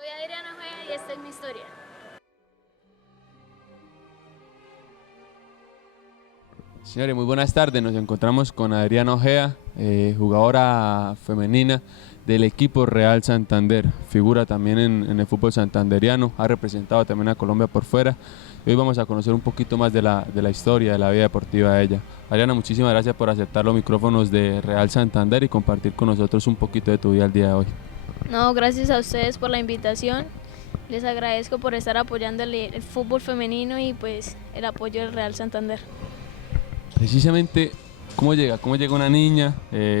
Soy Adriana Ojeda y esta es mi historia. Señores, muy buenas tardes. Nos encontramos con Adriana Ojeda, jugadora femenina del equipo Real Santander. Figura también en el fútbol santanderiano, ha representado también a Colombia por fuera. Y hoy vamos a conocer un poquito más de la historia, de la vida deportiva de ella. Adriana, muchísimas gracias por aceptar los micrófonos de Real Santander y compartir con nosotros un poquito de tu vida el día de hoy. No, gracias a ustedes por la invitación. Les agradezco por estar apoyando el fútbol femenino y pues el apoyo del Real Santander. Precisamente, ¿cómo llega una niña,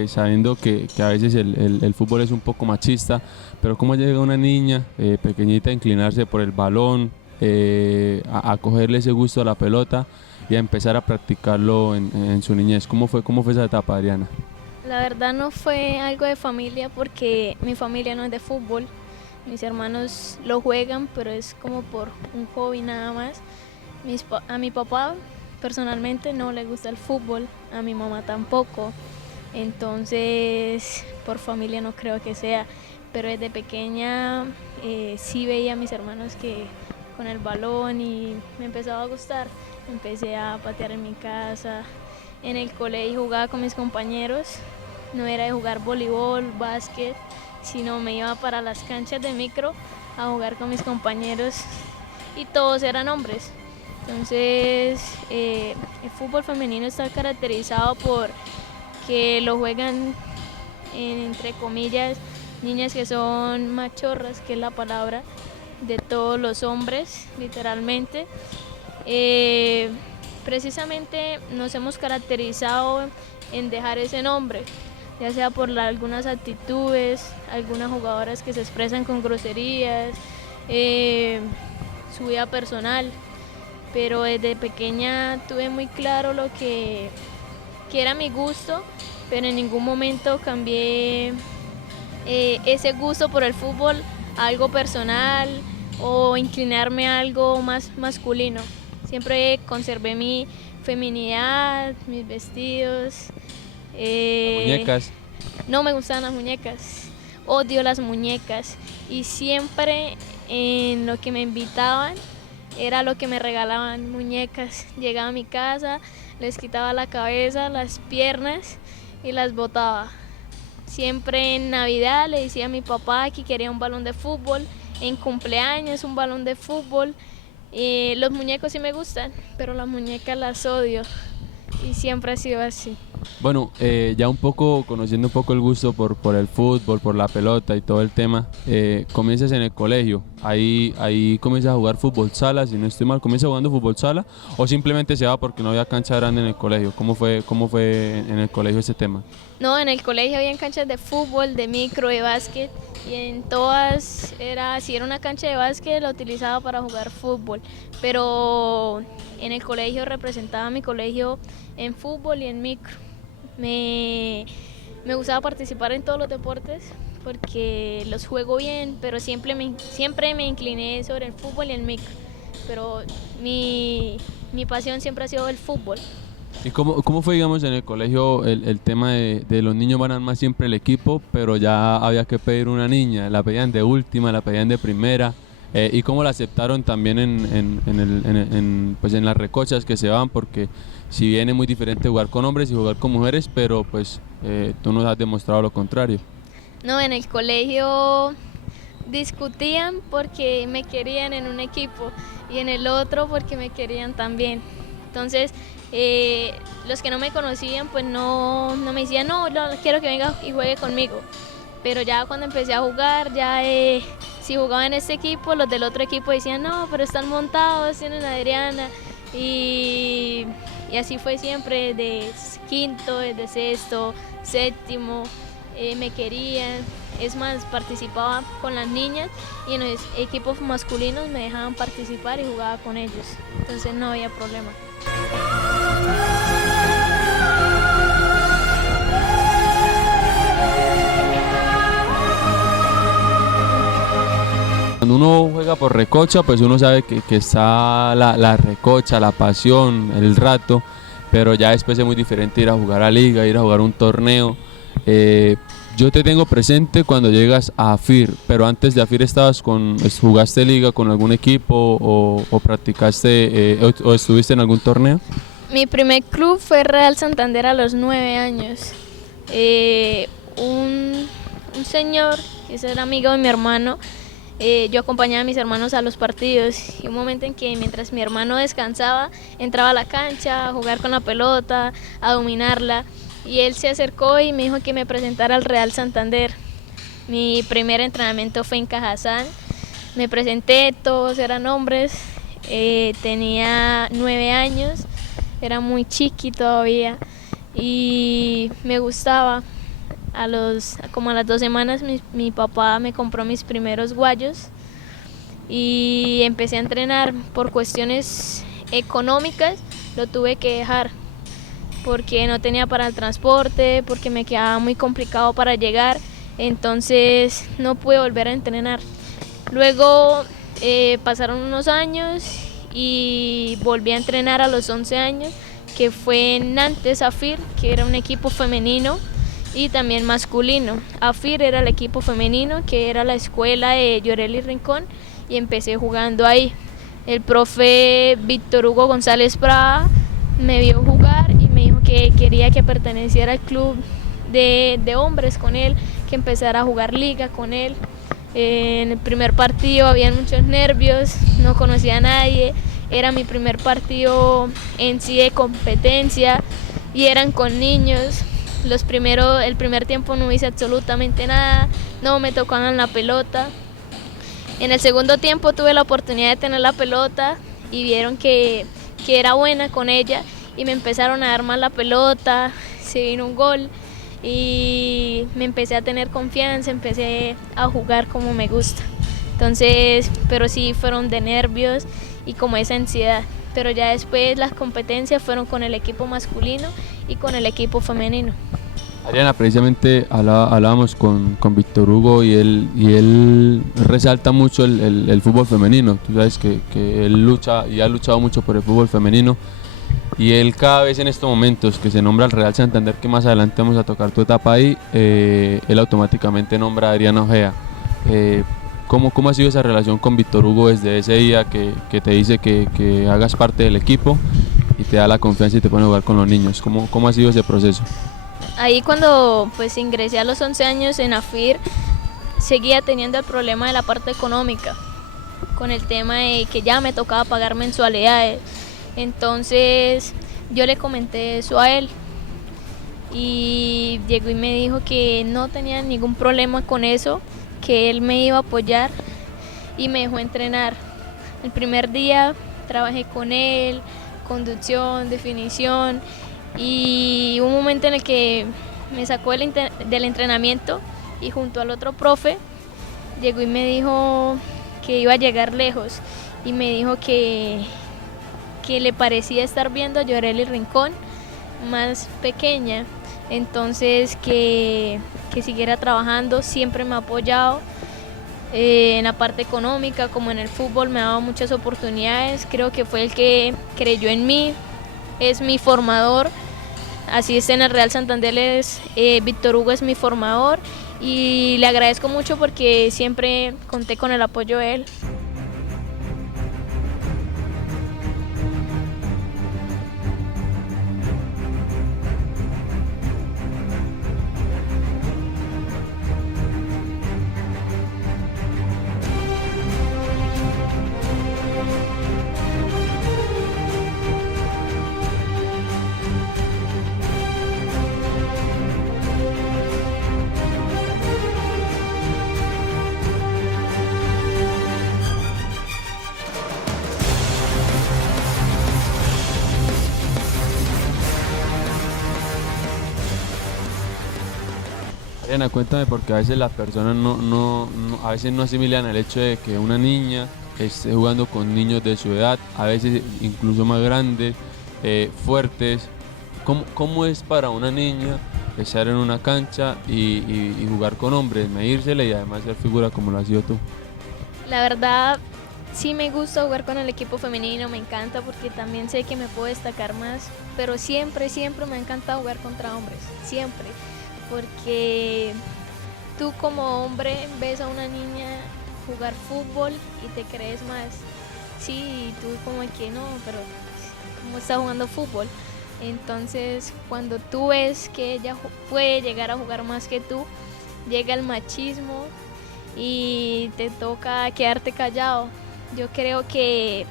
sabiendo que a veces el fútbol es un poco machista, pero cómo llega una niña pequeñita a inclinarse por el balón, a cogerle ese gusto a la pelota y a empezar a practicarlo en su niñez? ¿Cómo fue esa etapa, Adriana? La verdad no fue algo de familia porque mi familia no es de fútbol. Mis hermanos lo juegan, pero es como por un hobby nada más. A mi papá personalmente no le gusta el fútbol, a mi mamá tampoco. Entonces, por familia no creo que sea. Pero desde pequeña sí veía a mis hermanos que con el balón y me empezaba a gustar. Empecé a patear en mi casa, en el colegio jugaba con mis compañeros. No era de jugar voleibol, básquet, sino me iba para las canchas de micro a jugar con mis compañeros y todos eran hombres. Entonces, el fútbol femenino está caracterizado por que lo juegan, entre comillas, niñas que son machorras, que es la palabra de todos los hombres, literalmente. Precisamente nos hemos caracterizado en dejar ese nombre, ya sea por algunas actitudes, algunas jugadoras que se expresan con groserías, su vida personal, pero desde pequeña tuve muy claro lo que era mi gusto, pero en ningún momento cambié ese gusto por el fútbol a algo personal o inclinarme a algo más masculino. Siempre conservé mi feminidad, mis vestidos. Muñecas. No me gustan las muñecas, odio las muñecas y siempre en lo que me invitaban era lo que me regalaban, muñecas. Llegaba a mi casa, les quitaba la cabeza, las piernas y las botaba. Siempre en Navidad le decía a mi papá que quería un balón de fútbol, en cumpleaños un balón de fútbol Los muñecos sí me gustan, pero las muñecas las odio y siempre ha sido así. Bueno, ya un poco, conociendo un poco el gusto por el fútbol, por la pelota y todo el tema, comienzas en el colegio, ahí comienzas a jugar fútbol sala, si no estoy mal, comienzas jugando fútbol sala o simplemente se va porque no había cancha grande en el colegio. Cómo fue en el colegio ese tema? No, en el colegio había canchas de fútbol, de micro, de básquet y en todas si era una cancha de básquet la utilizaba para jugar fútbol, pero en el colegio representaba a mi colegio en fútbol y en micro. Me gustaba participar en todos los deportes porque los juego bien, pero siempre me incliné sobre el fútbol y el micro, pero mi pasión siempre ha sido el fútbol. ¿Y cómo fue, digamos, en el colegio el tema de los niños van a armar siempre el equipo, pero ya había que pedir una niña? ¿La pedían de última, la pedían de primera? ¿Y cómo la aceptaron también pues en las recochas que se van? Porque si bien es muy diferente jugar con hombres y jugar con mujeres, pero pues tú nos has demostrado lo contrario. No, en el colegio discutían porque me querían en un equipo y en el otro porque me querían también. Entonces, los que no me conocían pues no me decían, no, quiero que venga y juegue conmigo. Pero ya cuando empecé a jugar, si jugaba en este equipo, los del otro equipo decían, no, pero están montados, tienen a Adriana. Y así fue siempre, de quinto, de sexto, séptimo, me querían. Es más, participaba con las niñas y en los equipos masculinos me dejaban participar y jugaba con ellos. Entonces no había problema. Cuando uno juega por recocha, pues uno sabe que está la recocha, la pasión, el rato, pero ya después es muy diferente ir a jugar a liga, ir a jugar un torneo. Yo te tengo presente cuando llegas a AFIR, pero antes de AFIR ¿jugaste liga con algún equipo o practicaste o estuviste en algún torneo? Mi primer club fue Real Santander a los 9 años. Un señor que era amigo de mi hermano, yo acompañaba a mis hermanos a los partidos y un momento en que mientras mi hermano descansaba entraba a la cancha a jugar con la pelota, a dominarla, y él se acercó y me dijo que me presentara al Real Santander. Mi primer entrenamiento fue en Cajazán, me presenté, todos eran hombres, tenía 9 años, era muy chiqui todavía y me gustaba. Como a las 2 semanas mi papá me compró mis primeros guayos y empecé a entrenar. Por cuestiones económicas lo tuve que dejar porque no tenía para el transporte, porque me quedaba muy complicado para llegar, entonces no pude volver a entrenar. Luego pasaron unos años y volví a entrenar a los 11 años, que fue en Nantes AFIR, que era un equipo femenino y también masculino. AFIR era el equipo femenino, que era la escuela de Llorelli Rincón, y empecé jugando ahí. El profe Víctor Hugo González Prada me vio jugar y me dijo que quería que perteneciera al club de hombres con él, que empezara a jugar liga con él. En el primer partido había muchos nervios, no conocía a nadie, era mi primer partido en sí de competencia y eran con niños. El primer tiempo no hice absolutamente nada, no me tocaban la pelota. En el segundo tiempo tuve la oportunidad de tener la pelota y vieron que era buena con ella y me empezaron a dar más la pelota, se vino un gol y me empecé a tener confianza, empecé a jugar como me gusta. Entonces, pero sí fueron de nervios y como esa ansiedad. Pero ya después las competencias fueron con el equipo masculino y con el equipo femenino. Adriana, precisamente hablábamos con Víctor Hugo y él resalta mucho el fútbol femenino. Tú sabes que él lucha y ha luchado mucho por el fútbol femenino y él cada vez en estos momentos que se nombra al Real Santander, que más adelante vamos a tocar tu etapa ahí, él automáticamente nombra a Adriana Ojea. ¿Cómo ha sido esa relación con Víctor Hugo desde ese día que te dice que hagas parte del equipo y te da la confianza y te pone a jugar con los niños? ¿Cómo ha sido ese proceso? Ahí cuando pues ingresé a los 11 años en AFIR, seguía teniendo el problema de la parte económica. con el tema de que ya me tocaba pagar mensualidades. Entonces yo le comenté eso a él y llegó y me dijo que no tenía ningún problema con eso, que él me iba a apoyar y me dejó entrenar. El primer día trabajé con él, conducción, definición, y hubo un momento en el que me sacó del entrenamiento y junto al otro profe llegó y me dijo que iba a llegar lejos y me dijo que le parecía estar viendo a Yoreli Rincón más pequeña, entonces que siguiera trabajando. Siempre me ha apoyado en la parte económica como en el fútbol, me ha dado muchas oportunidades. Creo que fue el que creyó en mí, es mi formador. Así es, en el Real Santander Víctor Hugo es mi formador y le agradezco mucho porque siempre conté con el apoyo de él. Adriana, cuéntame, porque a veces las personas a veces no asimilan el hecho de que una niña esté jugando con niños de su edad, a veces incluso más grandes, fuertes. ¿Cómo es para una niña estar en una cancha y jugar con hombres, medírsela y además ser figura como lo has sido tú? La verdad, sí me gusta jugar con el equipo femenino, me encanta porque también sé que me puedo destacar más, pero siempre me ha encantado jugar contra hombres, siempre. Porque tú como hombre ves a una niña jugar fútbol y te crees más. Sí, y tú como que no, pero ¿cómo está jugando fútbol? Entonces cuando tú ves que ella puede llegar a jugar más que tú, llega el machismo y te toca quedarte callado. Yo creo que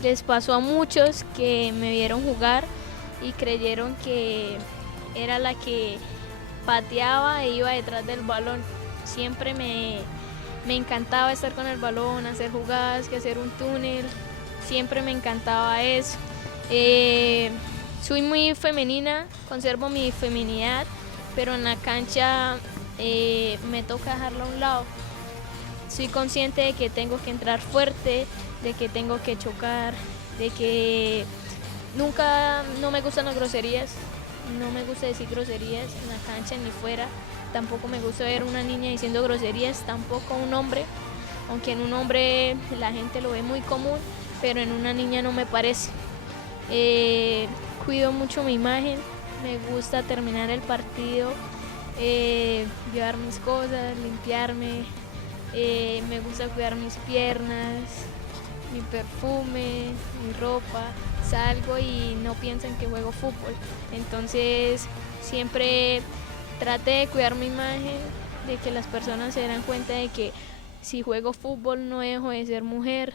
les pasó a muchos que me vieron jugar y creyeron que era la que pateaba e iba detrás del balón. Siempre me encantaba estar con el balón, hacer jugadas, que hacer un túnel. Siempre me encantaba eso. Soy muy femenina, conservo mi feminidad, pero en la cancha me toca dejarla a un lado. Soy consciente de que tengo que entrar fuerte, de que tengo que chocar, de que no me gustan las groserías. No me gusta decir groserías en la cancha ni fuera. Tampoco me gusta ver una niña diciendo groserías, tampoco un hombre. Aunque en un hombre la gente lo ve muy común, pero en una niña no me parece. Cuido mucho mi imagen, me gusta terminar el partido, llevar mis cosas, limpiarme, me gusta cuidar mis piernas, mi perfume, mi ropa. Salgo y no piensan que juego fútbol. Entonces siempre traté de cuidar mi imagen, de que las personas se dieran cuenta de que si juego fútbol no dejo de ser mujer,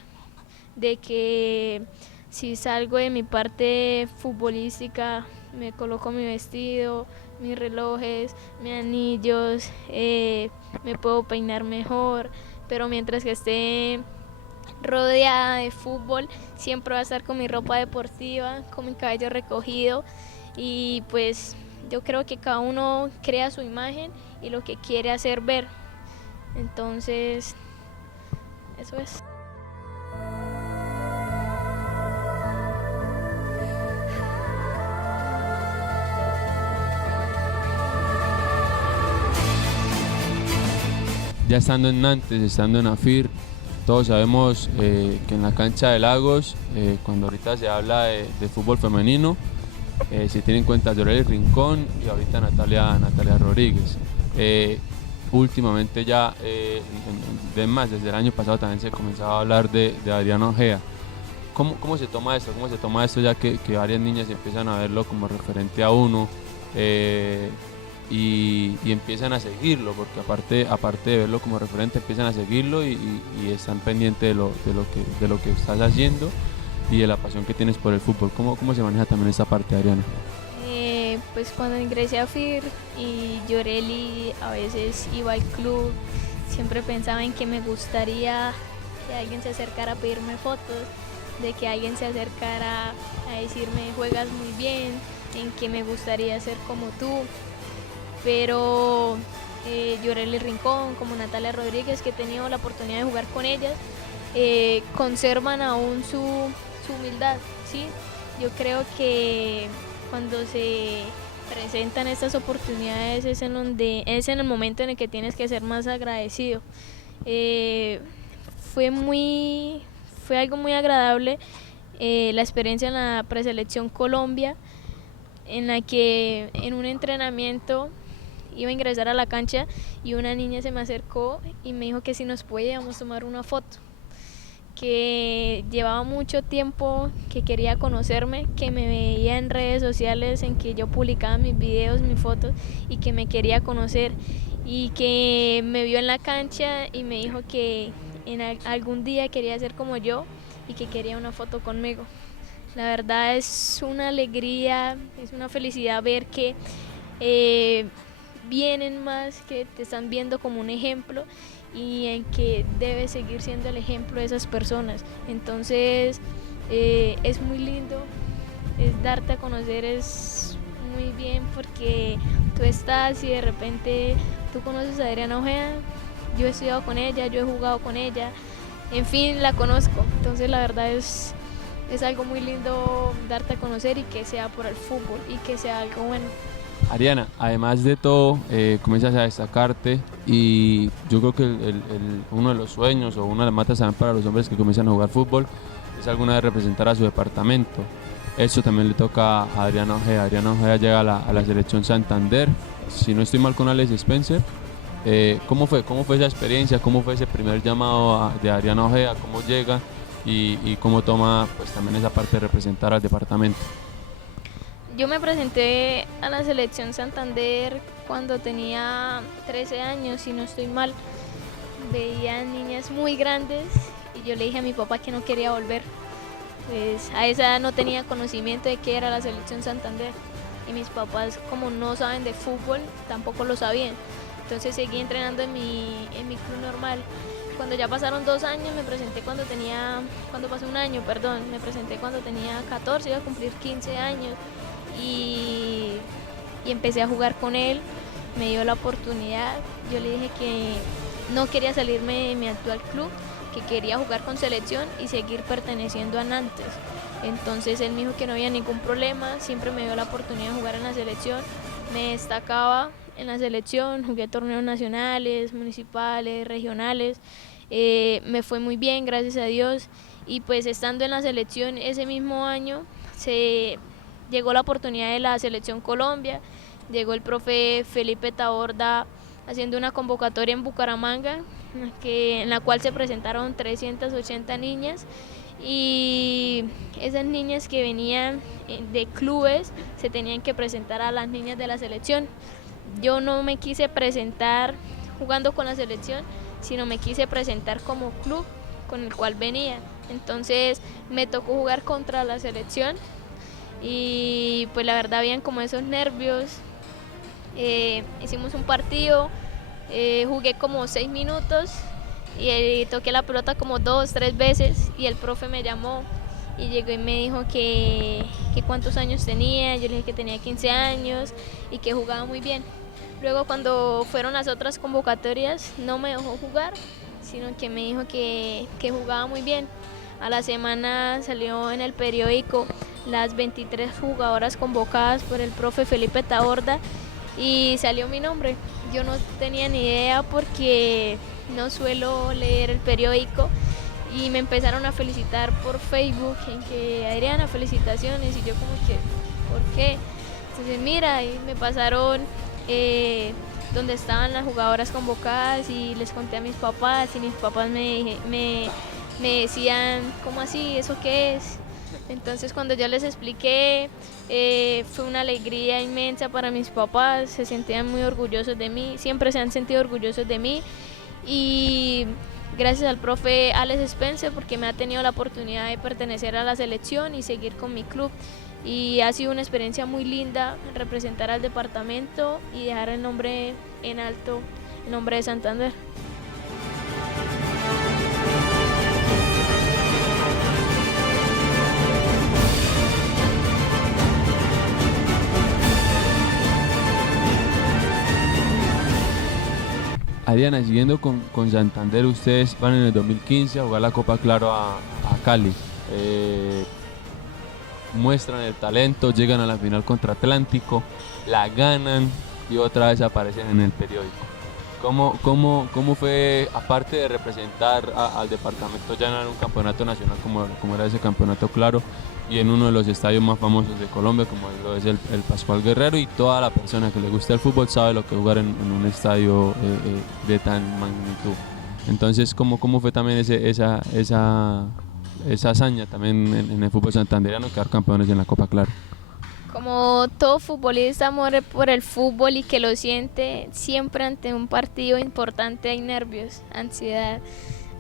de que si salgo de mi parte futbolística me coloco mi vestido, mis relojes, mis anillos, me puedo peinar mejor, pero mientras que esté rodeada de fútbol siempre voy a estar con mi ropa deportiva, con mi cabello recogido, y pues yo creo que cada uno crea su imagen y lo que quiere hacer ver. Entonces eso es. Ya estando en Nantes, estando en AFIR, todos sabemos que en la cancha de Lagos, cuando ahorita se habla de fútbol femenino, se tiene en cuenta Yoreli Rincón y ahorita Natalia Rodríguez. Últimamente ya, desde el año pasado también se comenzaba a hablar de Adriana Ojea. ¿Cómo se toma esto? ¿Cómo se toma esto ya que varias niñas empiezan a verlo como referente a uno? y empiezan a seguirlo, porque aparte de verlo como referente, empiezan a seguirlo y están pendientes de lo que estás haciendo y de la pasión que tienes por el fútbol. ¿Cómo se maneja también esta parte, Adriana? Pues cuando ingresé a FIR y Llorelli a veces iba al club, siempre pensaba en que me gustaría que alguien se acercara a pedirme fotos, de que alguien se acercara a decirme juegas muy bien, en que me gustaría ser como tú, pero Llorelli Rincón, como Natalia Rodríguez, que he tenido la oportunidad de jugar con ellas, conservan aún su humildad, ¿sí? Yo creo que cuando se presentan estas oportunidades es en el momento en el que tienes que ser más agradecido. Fue algo muy agradable la experiencia en la preselección Colombia, en la que en un entrenamiento iba a ingresar a la cancha y una niña se me acercó y me dijo que si nos podíamos tomar una foto, que llevaba mucho tiempo que quería conocerme, que me veía en redes sociales en que yo publicaba mis videos, mis fotos, y que me quería conocer, y que me vio en la cancha y me dijo que algún día quería ser como yo y que quería una foto conmigo. La verdad es una alegría, es una felicidad ver que vienen más, que te están viendo como un ejemplo y en que debes seguir siendo el ejemplo de esas personas. Entonces es muy lindo, es darte a conocer, es muy bien, porque tú estás y de repente tú conoces a Adriana Ojeda, yo he estudiado con ella, yo he jugado con ella, en fin, la conozco. Entonces la verdad es algo muy lindo darte a conocer y que sea por el fútbol y que sea algo bueno. Adriana, además de todo, comienzas a destacarte y yo creo que uno de los sueños o una de las metas también para los hombres que comienzan a jugar fútbol es alguna vez representar a su departamento. Eso también le toca a Adriana Ojeda. Adriana Ojeda llega a la selección Santander, si no estoy mal, con Alex Spencer. ¿Cómo fue esa experiencia? ¿Cómo fue ese primer llamado de Adriana Ojeda? ¿Cómo llega y cómo toma pues también esa parte de representar al departamento? Yo me presenté a la selección Santander cuando tenía 13 años, si no estoy mal. Veía niñas muy grandes y yo le dije a mi papá que no quería volver. Pues a esa edad no tenía conocimiento de qué era la selección Santander. Y mis papás, como no saben de fútbol, tampoco lo sabían. Entonces seguí entrenando en mi club normal. Cuando ya pasaron 2 años, me presenté cuando pasó un año, perdón, me presenté cuando tenía 14, iba a cumplir 15 años. Y empecé a jugar con él, me dio la oportunidad. Yo le dije que no quería salirme de mi actual club, que quería jugar con selección y seguir perteneciendo a Nantes. Entonces él me dijo que no había ningún problema, siempre me dio la oportunidad de jugar en la selección, me destacaba en la selección, jugué torneos nacionales, municipales, regionales, me fue muy bien, gracias a Dios. Y pues estando en la selección ese mismo año llegó la oportunidad de la selección Colombia, llegó el profe Felipe Taborda haciendo una convocatoria en Bucaramanga, en la cual se presentaron 380 niñas, y esas niñas que venían de clubes se tenían que presentar a las niñas de la selección. Yo no me quise presentar jugando con la selección, sino me quise presentar como club con el cual venía. Entonces me tocó jugar contra la selección y pues la verdad habían como esos nervios. Hicimos un partido, jugué como 6 minutos y toqué la pelota como 2, 3 veces y el profe me llamó y llegó y me dijo que cuántos años tenía. Yo le dije que tenía 15 años y que jugaba muy bien. Luego cuando fueron las otras convocatorias no me dejó jugar, sino que me dijo que jugaba muy bien. A la semana salió en el periódico las 23 jugadoras convocadas por el profe Felipe Taborda y salió mi nombre. Yo no tenía ni idea porque no suelo leer el periódico y me empezaron a felicitar por Facebook en que Adriana, felicitaciones, y yo como que, ¿por qué? Entonces mira, y me pasaron donde estaban las jugadoras convocadas y les conté a mis papás y mis papás me decían, ¿cómo así? ¿Eso qué es? Entonces cuando yo les expliqué, fue una alegría inmensa para mis papás, se sentían muy orgullosos de mí, siempre se han sentido orgullosos de mí y gracias al profe Alex Spencer porque me ha tenido la oportunidad de pertenecer a la selección y seguir con mi club y ha sido una experiencia muy linda representar al departamento y dejar el nombre en alto, el nombre de Santander. Adriana, siguiendo con Santander, ustedes van en el 2015 a jugar la Copa Claro a Cali. Muestran el talento, llegan a la final contra Atlántico, la ganan y otra vez aparecen en el periódico. ¿Cómo fue, aparte de representar al departamento, ya en un campeonato nacional como era ese campeonato Claro y en uno de los estadios más famosos de Colombia, como lo es el Pascual Guerrero, y toda la persona que le gusta el fútbol sabe lo que es jugar en un estadio de tan magnitud? Entonces, ¿cómo fue también esa hazaña también en el fútbol santandereano, quedar campeones en la Copa Claro? Como todo futbolista muere por el fútbol y que lo siente, siempre ante un partido importante hay nervios, ansiedad.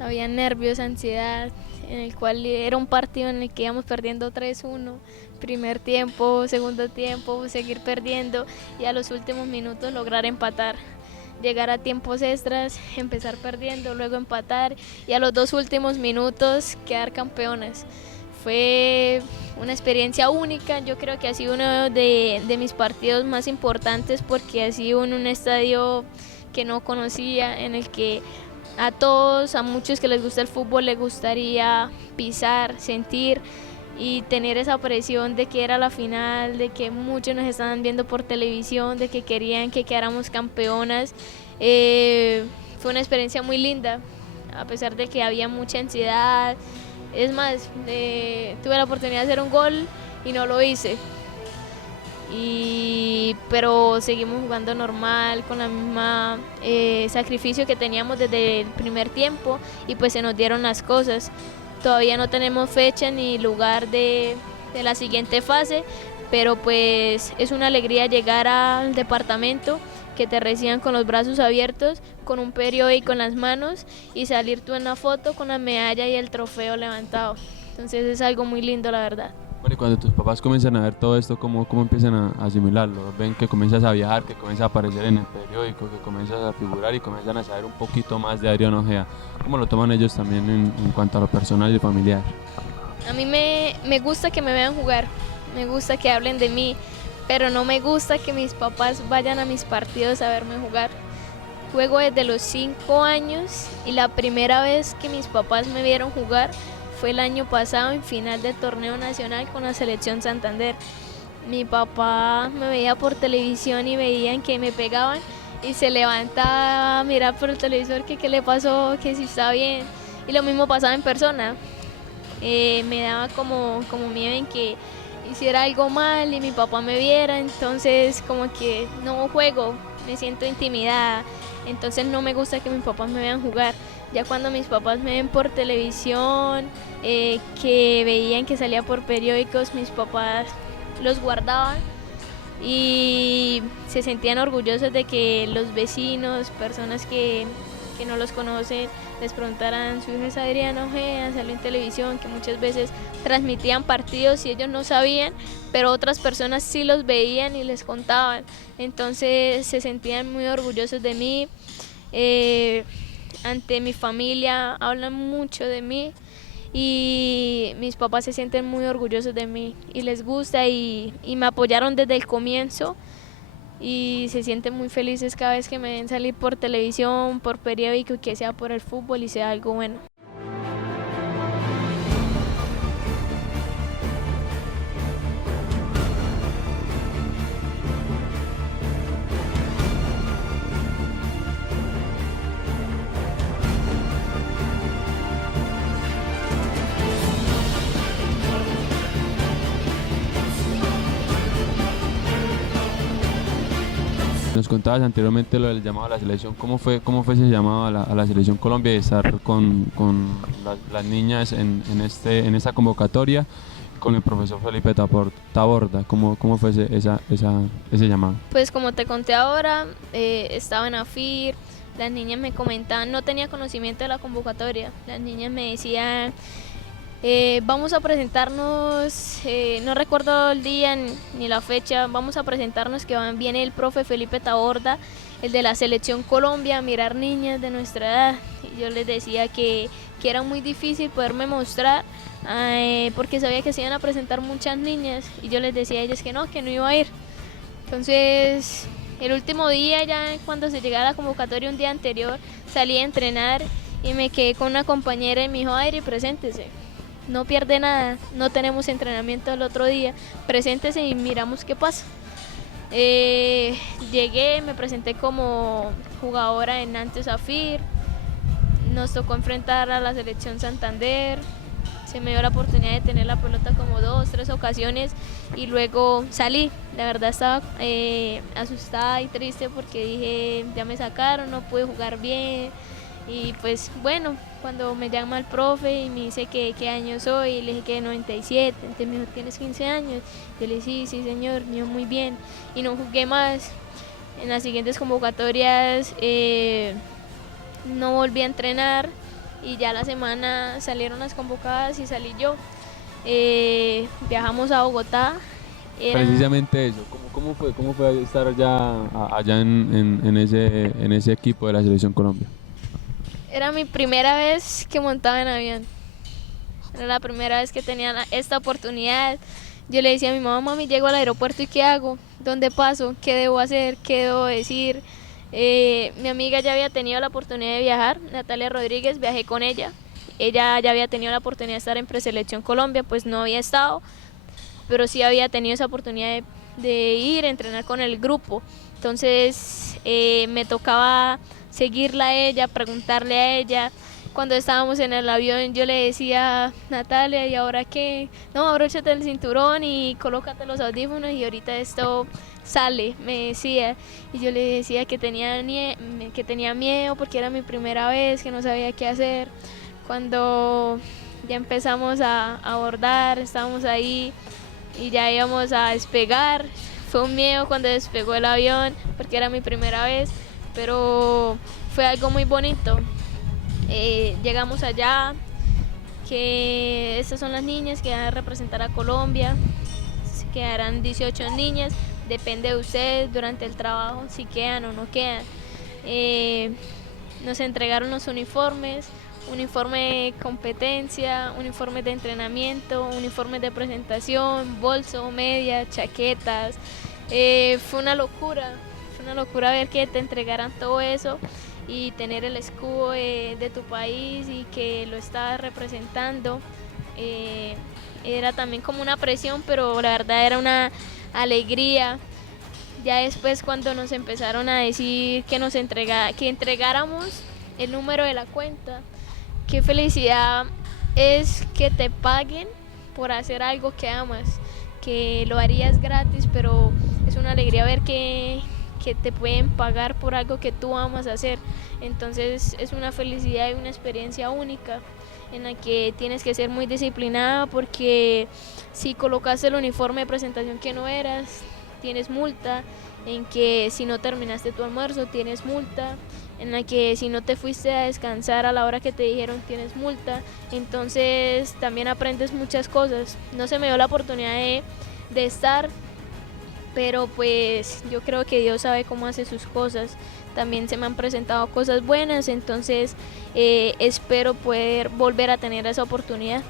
Había nervios, ansiedad, en el cual era un partido en el que íbamos perdiendo 3-1, primer tiempo, segundo tiempo, seguir perdiendo y a los últimos minutos lograr empatar. Llegar a tiempos extras, empezar perdiendo, luego empatar y a los 2 últimos minutos quedar campeones. Fue una experiencia única, yo creo que ha sido uno de mis partidos más importantes porque ha sido en un estadio que no conocía, en el que a todos, a muchos que les gusta el fútbol, les gustaría pisar, sentir y tener esa presión de que era la final, de que muchos nos estaban viendo por televisión, de que querían que quedáramos campeonas. Fue una experiencia muy linda, a pesar de que había mucha ansiedad. Es más, tuve la oportunidad de hacer un gol y no lo hice. Pero seguimos jugando normal, con la misma sacrificio que teníamos desde el primer tiempo y pues se nos dieron las cosas. Todavía no tenemos fecha ni lugar de la siguiente fase, pero pues es una alegría llegar al departamento, que te reciban con los brazos abiertos, con un periódico en las manos y salir tú en la foto con la medalla y el trofeo levantado. Entonces es algo muy lindo, la verdad. Bueno, y cuando tus papás comienzan a ver todo esto, ¿cómo empiezan a asimilarlo? Ven que comienzas a viajar, que comienzas a aparecer en el periódico, que comienzas a figurar y comienzan a saber un poquito más de Adriana Ojea. ¿Cómo lo toman ellos también en cuanto a lo personal y familiar? A mí me gusta que me vean jugar, me gusta que hablen de mí, pero no me gusta que mis papás vayan a mis partidos a verme jugar. Juego desde los 5 años y la primera vez que mis papás me vieron jugar fue el año pasado en final del torneo nacional con la selección Santander. Mi papá me veía por televisión y veían que me pegaban y se levantaba a mirar por el televisor que qué le pasó, que si está bien. Y lo mismo pasaba en persona. Me daba como miedo en que hiciera algo mal y mi papá me viera, entonces como que no juego, me siento intimidada, entonces no me gusta que mis papás me vean jugar. Ya cuando mis papás me ven por televisión, que veían que salía por periódicos, mis papás los guardaban y se sentían orgullosos de que los vecinos, personas que no los conocen, les preguntaran: su hija es Adriana Ojea, salió en televisión, que muchas veces transmitían partidos y ellos no sabían, pero otras personas sí los veían y les contaban. Entonces se sentían muy orgullosos de mí. Ante mi familia hablan mucho de mí y mis papás se sienten muy orgullosos de mí y les gusta y me apoyaron desde el comienzo. Y se sienten muy felices cada vez que me ven salir por televisión, por periódico, que sea por el fútbol y sea algo bueno. Nos contabas anteriormente lo del llamado a la selección. ¿Cómo fue ese llamado a la selección Colombia y estar con las niñas en esta convocatoria? con el profesor Felipe Taborda? ¿Cómo fue ese llamado? Pues como te conté ahora, estaba en AFIR, las niñas me comentaban, no tenía conocimiento de la convocatoria, las niñas me decían, vamos a presentarnos, no recuerdo el día ni la fecha, vamos a presentarnos que viene el profe Felipe Taborda, el de la Selección Colombia, a mirar niñas de nuestra edad. Y yo les decía que era muy difícil poderme mostrar, porque sabía que se iban a presentar muchas niñas, y yo les decía a ellas que no iba a ir. Entonces, el último día, ya cuando se llegaba la convocatoria, un día anterior, salí a entrenar y me quedé con una compañera y me dijo, Adri, preséntese. No pierde nada, no tenemos entrenamiento el otro día, preséntese y miramos qué pasa. Llegué, me presenté como jugadora en Nantes AFIR, nos tocó enfrentar a la Selección Santander, se me dio la oportunidad de tener la pelota como 2, 3 ocasiones y luego salí. La verdad estaba asustada y triste porque dije, ya me sacaron, no pude jugar bien. Y pues bueno, cuando me llama el profe y me dice que qué año soy, le dije que 97, entonces me dijo, ¿tienes 15 años? Yo le dije, sí señor, me dio muy bien. Y no jugué más. En las siguientes convocatorias no volví a entrenar y ya la semana salieron las convocadas y salí yo. Viajamos a Bogotá. Precisamente eso, ¿cómo fue estar allá en ese equipo de la Selección Colombia? Era mi primera vez que montaba en avión. Era la primera vez que tenía esta oportunidad. Yo le decía a mi mamá, mami, llego al aeropuerto y ¿qué hago? ¿Dónde paso? ¿Qué debo hacer? ¿Qué debo decir? Mi amiga ya había tenido la oportunidad de viajar, Natalia Rodríguez, viajé con ella. Ella ya había tenido la oportunidad de estar en Preselección Colombia, pues no había estado, pero sí había tenido esa oportunidad de ir a entrenar con el grupo. Entonces me tocaba seguirla a ella, preguntarle a ella. Cuando estábamos en el avión yo le decía, Natalia, ¿y ahora qué? No, abróchate el cinturón y colócate los audífonos y ahorita esto sale, me decía. Y yo le decía que tenía miedo porque era mi primera vez, que no sabía qué hacer. Cuando ya empezamos a abordar, estábamos ahí y ya íbamos a despegar. Fue un miedo cuando despegó el avión porque era mi primera vez, pero fue algo muy bonito. Llegamos allá, que estas son las niñas que van a representar a Colombia, quedarán 18 niñas, depende de ustedes durante el trabajo si quedan o no quedan. Nos entregaron los uniformes, uniforme de competencia, uniformes de entrenamiento, uniformes de presentación, bolso, media, chaquetas. Fue una locura ver que te entregaran todo eso y tener el escudo de tu país y que lo estabas representando. Era también como una presión, pero la verdad era una alegría. Ya después cuando nos empezaron a decir que que entregáramos el número de la cuenta, qué felicidad es que te paguen por hacer algo que amas, que lo harías gratis, pero es una alegría ver que te pueden pagar por algo que tú amas hacer. Entonces es una felicidad y una experiencia única en la que tienes que ser muy disciplinada, porque si colocaste el uniforme de presentación que no eras, tienes multa, en que si no terminaste tu almuerzo tienes multa, en la que si no te fuiste a descansar a la hora que te dijeron tienes multa. Entonces también aprendes muchas cosas. No se me dio la oportunidad de estar, pero pues yo creo que Dios sabe cómo hace sus cosas. También se me han presentado cosas buenas, entonces espero poder volver a tener esa oportunidad.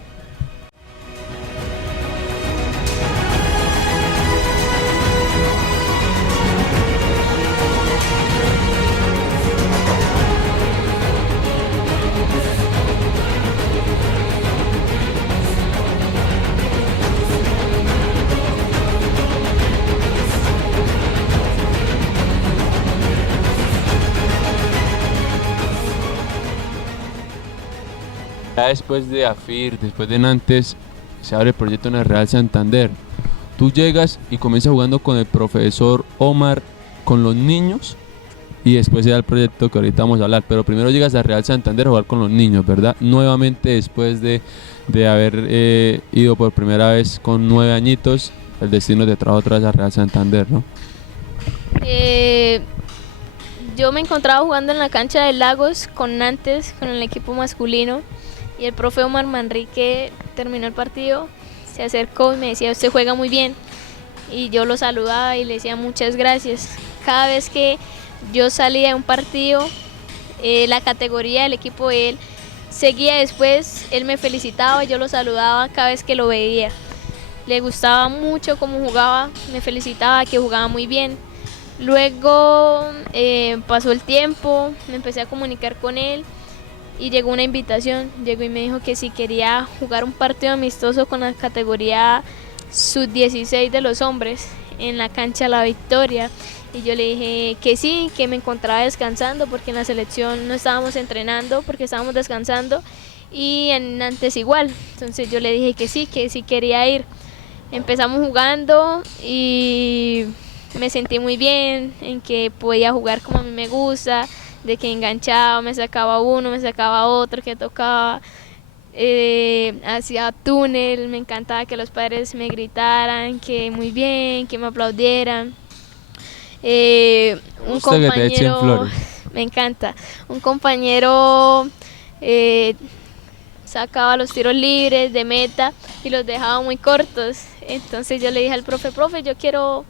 Ya después de AFIR, después de Nantes, se abre el proyecto en el Real Santander. Tú llegas y comienzas jugando con el profesor Omar, con los niños, y después se da el proyecto que ahorita vamos a hablar. Pero primero llegas a Real Santander a jugar con los niños, ¿verdad? Nuevamente después de haber ido por primera vez con 9 añitos, el destino te trajo otra vez a Real Santander, ¿no? Yo me encontraba jugando en la cancha de Lagos con Nantes, con el equipo masculino, y el profe Omar Manrique terminó el partido, se acercó y me decía: usted juega muy bien, y yo lo saludaba y le decía muchas gracias. Cada vez que yo salía de un partido, la categoría del equipo de él seguía después, él me felicitaba, yo lo saludaba cada vez que lo veía. Le gustaba mucho cómo jugaba, me felicitaba que jugaba muy bien. Luego pasó el tiempo, me empecé a comunicar con él y llegó una invitación. Llegó y me dijo que si quería jugar un partido amistoso con la categoría sub-16 de los hombres en la cancha La Victoria. Y yo le dije que sí, que me encontraba descansando porque en la selección no estábamos entrenando porque estábamos descansando, y en Nantes igual. Entonces yo le dije que sí quería ir. Empezamos jugando y me sentí muy bien en que podía jugar como a mí me gusta, de que enganchaba, me sacaba uno, me sacaba otro, que tocaba, hacía túnel, me encantaba que los padres me gritaran, que muy bien, que me aplaudieran. Un compañero, me encanta, un compañero sacaba los tiros libres de meta y los dejaba muy cortos. Entonces yo le dije al profe: yo quiero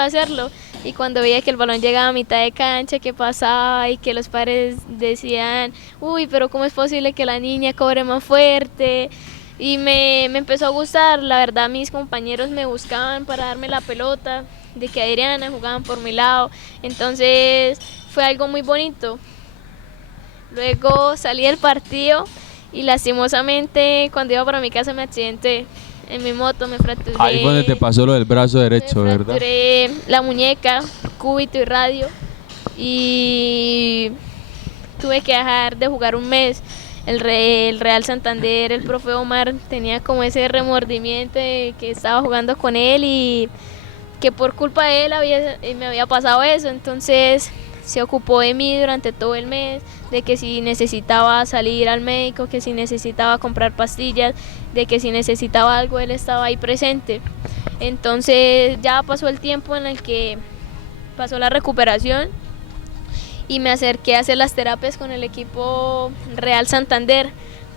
hacerlo. Y cuando veía que el balón llegaba a mitad de cancha, que pasaba y que los padres decían: uy, pero ¿cómo es posible que la niña cobre más fuerte? Y me empezó a gustar. La verdad, mis compañeros me buscaban para darme la pelota, de que Adriana jugaban por mi lado. Entonces fue algo muy bonito. Luego salí del partido y lastimosamente cuando iba para mi casa me accidenté en mi moto, me fracturé. Ahí fue donde te pasó lo del brazo derecho, ¿verdad? Me fracturé la muñeca, cúbito y radio, y tuve que dejar de jugar un mes. El Real Santander, el profe Omar tenía como ese remordimiento de que estaba jugando con él y que por culpa de él me había pasado eso. Entonces se ocupó de mí durante todo el mes, de que si necesitaba salir al médico, que si necesitaba comprar pastillas, de que si necesitaba algo, él estaba ahí presente. Entonces ya pasó el tiempo en el que pasó la recuperación y me acerqué a hacer las terapias con el equipo Real Santander.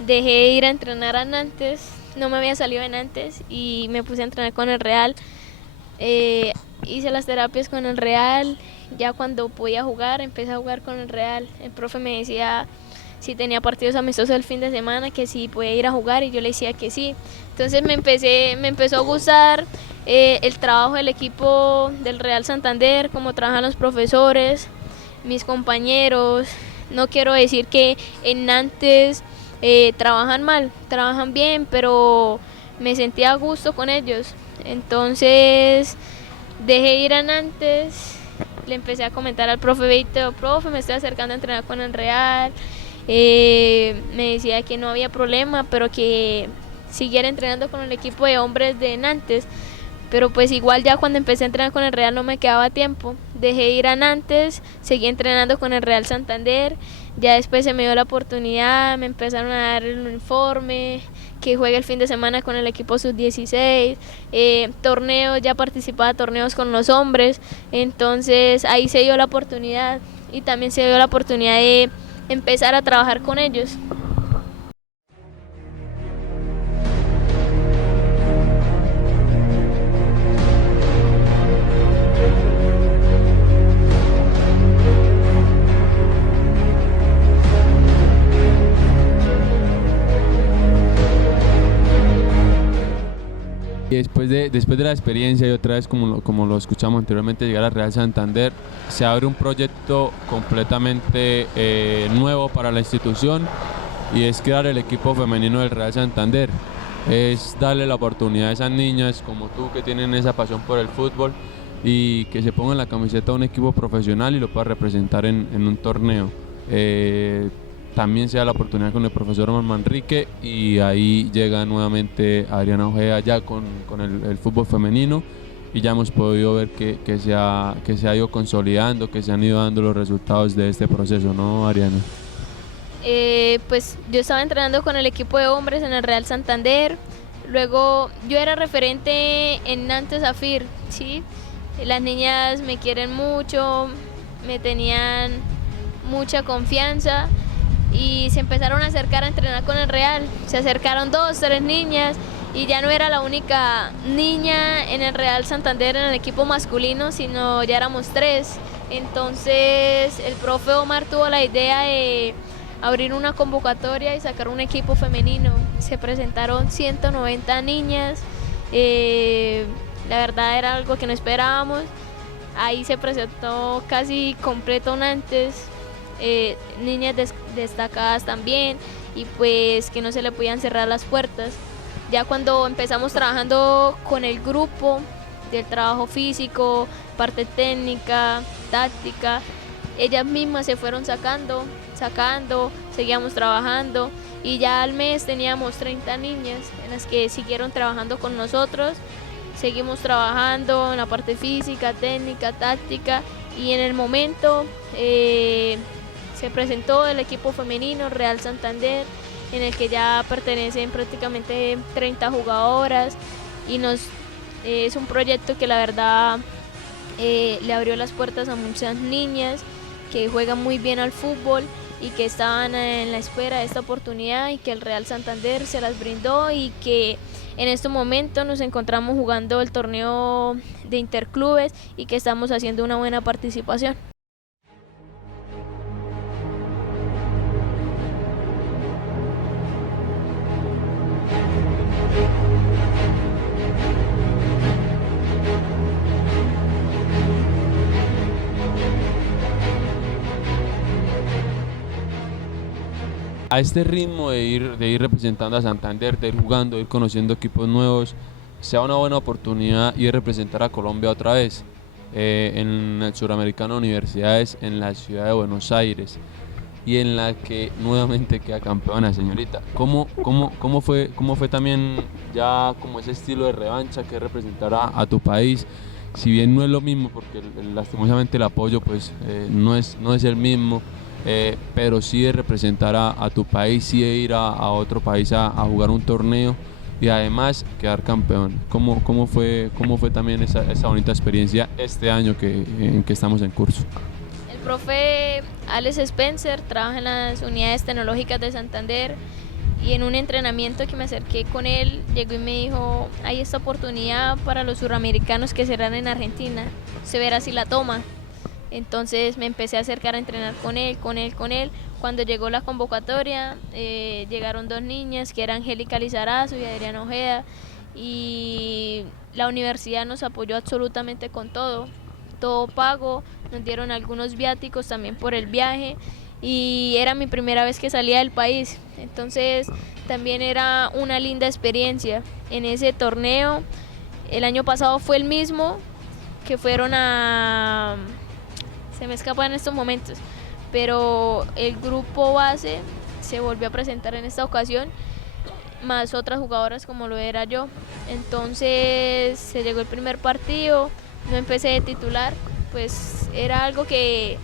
Dejé de ir a entrenar a Nantes, no me había salido de Nantes y me puse a entrenar con el Real. Hice las terapias con el Real. Ya cuando podía jugar, empecé a jugar con el Real. El profe me decía si tenía partidos amistosos el fin de semana, que si podía ir a jugar, y yo le decía que sí. Entonces me empezó a gustar el trabajo del equipo del Real Santander, cómo trabajan los profesores, mis compañeros. No quiero decir que en Nantes trabajan mal, trabajan bien, pero me sentía a gusto con ellos. Entonces dejé ir a Nantes, le empecé a comentar al profe Víctor: profe, me estoy acercando a entrenar con el Real. Me decía que no había problema, pero que siguiera entrenando con el equipo de hombres de Nantes. Pero pues igual ya cuando empecé a entrenar con el Real no me quedaba tiempo. Dejé ir a Nantes, seguí entrenando con el Real Santander. Ya después se me dio la oportunidad, me empezaron a dar el uniforme, que juegue el fin de semana con el equipo sub-16, torneos, ya participaba de torneos con los hombres. Entonces ahí se dio la oportunidad y también se dio la oportunidad de empezar a trabajar con ellos. Y después de la experiencia y otra vez como lo escuchamos anteriormente, llegar a Real Santander, se abre un proyecto completamente nuevo para la institución, y es crear el equipo femenino del Real Santander. Es darle la oportunidad a esas niñas como tú que tienen esa pasión por el fútbol y que se pongan la camiseta de un equipo profesional y lo puedan representar en un torneo. También se da la oportunidad con el profesor Omar Manrique, y ahí llega nuevamente Adriana Ojeda ya con el fútbol femenino, y ya hemos podido ver que se ha ido consolidando, que se han ido dando los resultados de este proceso, ¿no, Ariana? Pues yo estaba entrenando con el equipo de hombres en el Real Santander, luego yo era referente en Nantes Zafir, ¿sí? Las niñas me quieren mucho, me tenían mucha confianza y se empezaron a acercar a entrenar con el Real. Se acercaron 2, 3 niñas y ya no era la única niña en el Real Santander en el equipo masculino, sino ya éramos 3. Entonces el profe Omar tuvo la idea de abrir una convocatoria y sacar un equipo femenino. Se presentaron 190 niñas, la verdad era algo que no esperábamos. Ahí se presentó casi completo Nantes, niñas destacadas también, y pues que no se le podían cerrar las puertas. Ya cuando empezamos trabajando con el grupo del trabajo físico, parte técnica, táctica, ellas mismas se fueron sacando, seguíamos trabajando y ya al mes teníamos 30 niñas en las que siguieron trabajando con nosotros. Seguimos trabajando en la parte física, técnica, táctica y en el momento se presentó el equipo femenino Real Santander, en el que ya pertenecen prácticamente 30 jugadoras y es un proyecto que la verdad le abrió las puertas a muchas niñas que juegan muy bien al fútbol y que estaban en la espera de esta oportunidad y que el Real Santander se las brindó, y que en este momento nos encontramos jugando el torneo de interclubes y que estamos haciendo una buena participación. A este ritmo de ir representando a Santander, de ir jugando, de ir conociendo equipos nuevos, sea una buena oportunidad ir a representar a Colombia otra vez en el Suramericano de Universidades en la ciudad de Buenos Aires, y en la que nuevamente queda campeona, señorita. ¿Cómo fue también ya como ese estilo de revancha que es representar a tu país? Si bien no es lo mismo, porque lastimosamente el apoyo pues no es el mismo, pero sí de representar a tu país, sí de ir a otro país a jugar un torneo y además quedar campeón. ¿Cómo fue también esa bonita experiencia este año en que estamos en curso? El profe Alex Spencer trabaja en las unidades tecnológicas de Santander, y en un entrenamiento que me acerqué con él, llegó y me dijo: hay esta oportunidad para los suramericanos que serán en Argentina, se verá si la toma. Entonces me empecé a acercar a entrenar con él. Cuando llegó la convocatoria, llegaron 2 niñas, que eran Angélica Lizarazo y Adriana Ojeda, y la universidad nos apoyó absolutamente con todo pago, nos dieron algunos viáticos también por el viaje, y era mi primera vez que salía del país, entonces también era una linda experiencia. En ese torneo, el año pasado fue el mismo, que fueron se me escapa en estos momentos, pero el grupo base se volvió a presentar en esta ocasión, más otras jugadoras como lo era yo. Entonces se llegó el primer partido, no empecé de titular, pues era algo que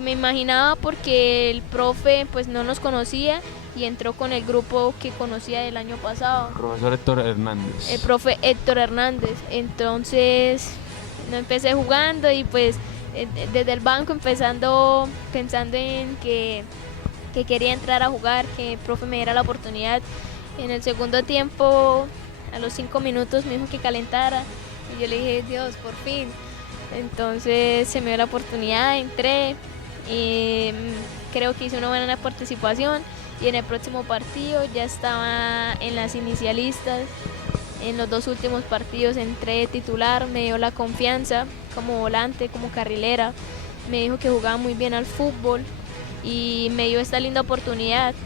me imaginaba, porque el profe pues no nos conocía y entró con el grupo que conocía del año pasado. Profesor Héctor Hernández. El profe Héctor Hernández. Entonces no empecé jugando y pues desde el banco pensando en que quería entrar a jugar, que el profe me diera la oportunidad. En el segundo tiempo, a los 5 minutos me dijo que calentara y yo le dije: Dios, por fin. Entonces se me dio la oportunidad, entré y creo que hice una buena participación, y en el próximo partido ya estaba en las inicialistas. En los 2 últimos partidos entré titular, me dio la confianza como volante, como carrilera, me dijo que jugaba muy bien al fútbol y me dio esta linda oportunidad.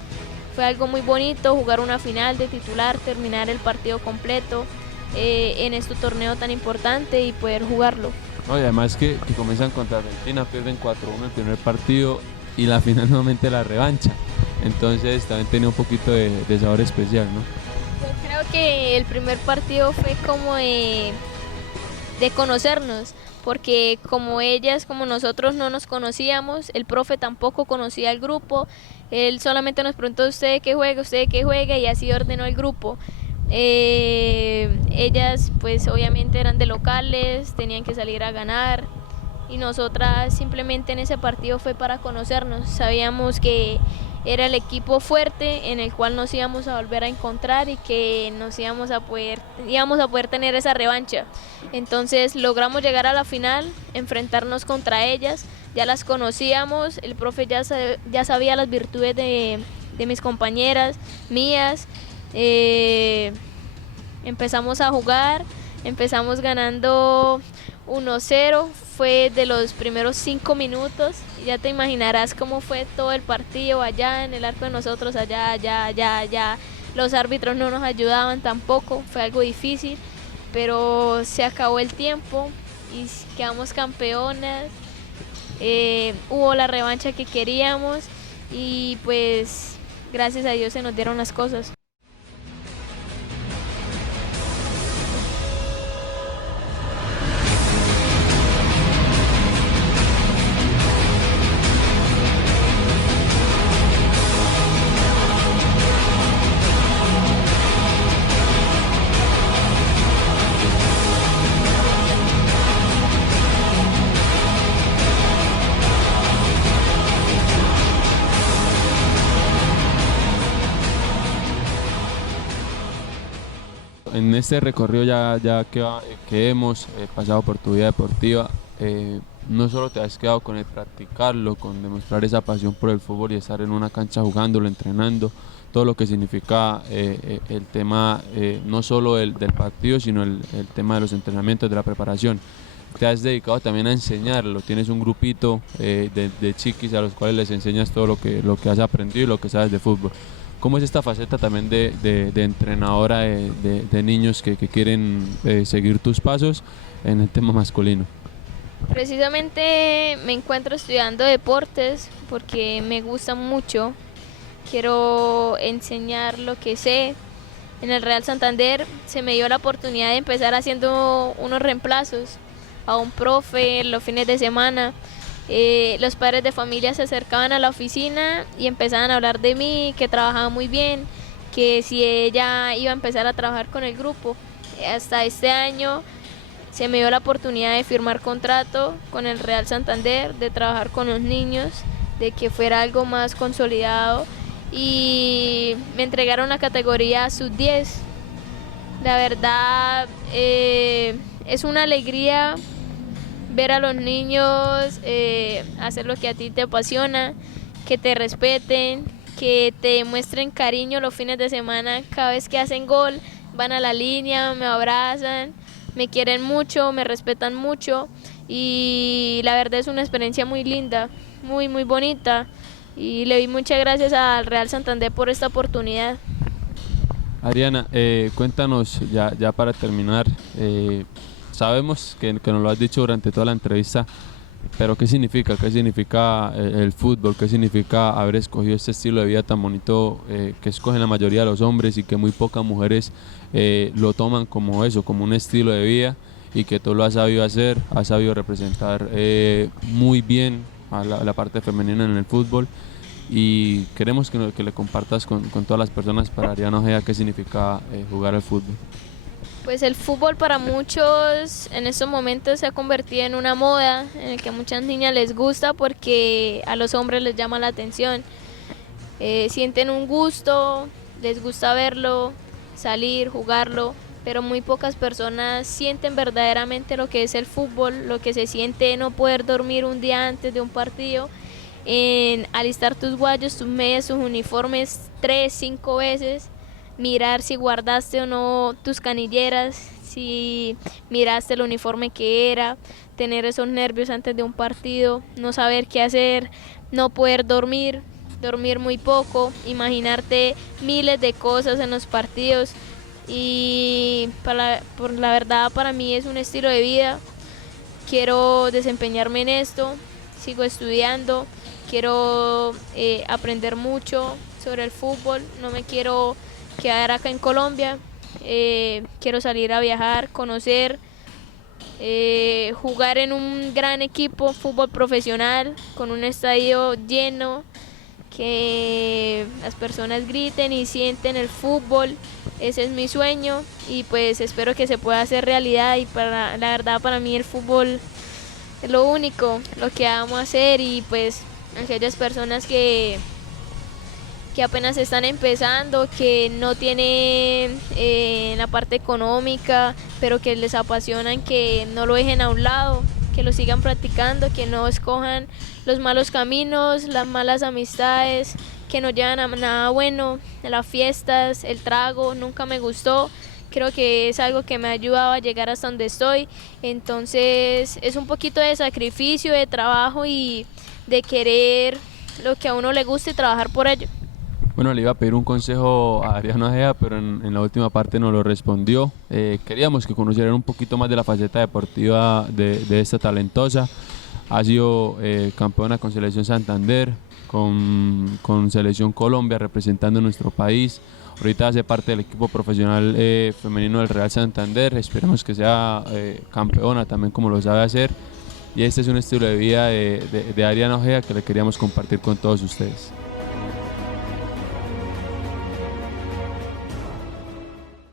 Fue algo muy bonito jugar una final de titular, terminar el partido completo en este torneo tan importante y poder jugarlo. No, y además que comienzan contra Argentina, pierden 4-1 el primer partido y la final nuevamente la revancha. Entonces también tenía un poquito de sabor especial, ¿no? Yo creo que el primer partido fue como de conocernos, porque como ellas, como nosotros no nos conocíamos, el profe tampoco conocía el grupo, él solamente nos preguntó usted qué juega y así ordenó el grupo. Ellas pues obviamente eran de locales, tenían que salir a ganar y nosotras simplemente en ese partido fue para conocernos, sabíamos que era el equipo fuerte en el cual nos íbamos a volver a encontrar y que íbamos a poder tener esa revancha. Entonces logramos llegar a la final, enfrentarnos contra ellas, ya las conocíamos, el profe ya sabía las virtudes de mis compañeras, mías. Empezamos a jugar, empezamos ganando 1-0, fue de los primeros 5 minutos, ya te imaginarás cómo fue todo el partido allá en el arco de nosotros, allá, los árbitros no nos ayudaban tampoco, fue algo difícil, pero se acabó el tiempo y quedamos campeonas, hubo la revancha que queríamos y pues gracias a Dios se nos dieron las cosas. En este recorrido que hemos pasado por tu vida deportiva, no solo te has quedado con el practicarlo, con demostrar esa pasión por el fútbol y estar en una cancha jugándolo, entrenando, todo lo que significa el tema no solo del partido, sino el tema de los entrenamientos, de la preparación. Te has dedicado también a enseñarlo, tienes un grupito de chiquis a los cuales les enseñas todo lo que has aprendido y lo que sabes de fútbol. ¿Cómo es esta faceta también de entrenadora de niños que quieren seguir tus pasos en el tema masculino? Precisamente me encuentro estudiando deportes porque me gusta mucho, quiero enseñar lo que sé. En el Real Santander se me dio la oportunidad de empezar haciendo unos reemplazos a un profe los fines de semana. Los padres de familia se acercaban a la oficina y empezaban a hablar de mí, que trabajaba muy bien, que si ella iba a empezar a trabajar con el grupo. Hasta este año se me dio la oportunidad de firmar contrato con el Real Santander, de trabajar con los niños, de que fuera algo más consolidado y me entregaron la categoría sub-10. La verdad es una alegría ver a los niños hacer lo que a ti te apasiona, que te respeten, que te demuestren cariño los fines de semana. Cada vez que hacen gol, van a la línea, me abrazan, me quieren mucho, me respetan mucho y la verdad es una experiencia muy linda, muy bonita y le doy muchas gracias al Real Santander por esta oportunidad. Adriana, cuéntanos ya para terminar, sabemos que nos lo has dicho durante toda la entrevista, pero ¿qué significa? ¿Qué significa el fútbol? ¿Qué significa haber escogido este estilo de vida tan bonito que escogen la mayoría de los hombres y que muy pocas mujeres lo toman como eso, como un estilo de vida y que tú lo has sabido hacer, has sabido representar muy bien a la parte femenina en el fútbol y queremos que le compartas con todas las personas para Adriana Ojea qué significa jugar al fútbol? Pues el fútbol para muchos en estos momentos se ha convertido en una moda en el que a muchas niñas les gusta porque a los hombres les llama la atención. Sienten un gusto, les gusta verlo, salir, jugarlo, pero muy pocas personas sienten verdaderamente lo que es el fútbol, lo que se siente no poder dormir un día antes de un partido, en alistar tus guayos, tus medias, tus uniformes 3, 5 veces, mirar si guardaste o no tus canilleras, si miraste el uniforme que era, tener esos nervios antes de un partido, no saber qué hacer, no poder dormir muy poco, imaginarte miles de cosas en los partidos y por la verdad para mí es un estilo de vida. Quiero desempeñarme en esto, sigo estudiando, quiero aprender mucho sobre el fútbol, no me quiero quedar acá en Colombia, quiero salir a viajar, conocer, jugar en un gran equipo, fútbol profesional, con un estadio lleno, que las personas griten y sienten el fútbol. Ese es mi sueño y pues espero que se pueda hacer realidad, y la verdad para mí el fútbol es lo único, lo que amo hacer, y pues aquellas personas que apenas están empezando, que no tienen la parte económica, pero que les apasionan, que no lo dejen a un lado, que lo sigan practicando, que no escojan los malos caminos, las malas amistades, que no llevan a nada bueno, las fiestas, el trago, nunca me gustó. Creo que es algo que me ha ayudado a llegar hasta donde estoy. Entonces es un poquito de sacrificio, de trabajo y de querer lo que a uno le gusta y trabajar por ello. Bueno, le iba a pedir un consejo a Adriano Ojea, pero en la última parte nos lo respondió. Queríamos que conocieran un poquito más de la faceta deportiva de esta talentosa. Ha sido campeona con Selección Santander, con Selección Colombia, representando nuestro país. Ahorita hace parte del equipo profesional femenino del Real Santander. Esperemos que sea campeona también, como lo sabe hacer. Y este es un estilo de vida de Adriano Ojea que le queríamos compartir con todos ustedes.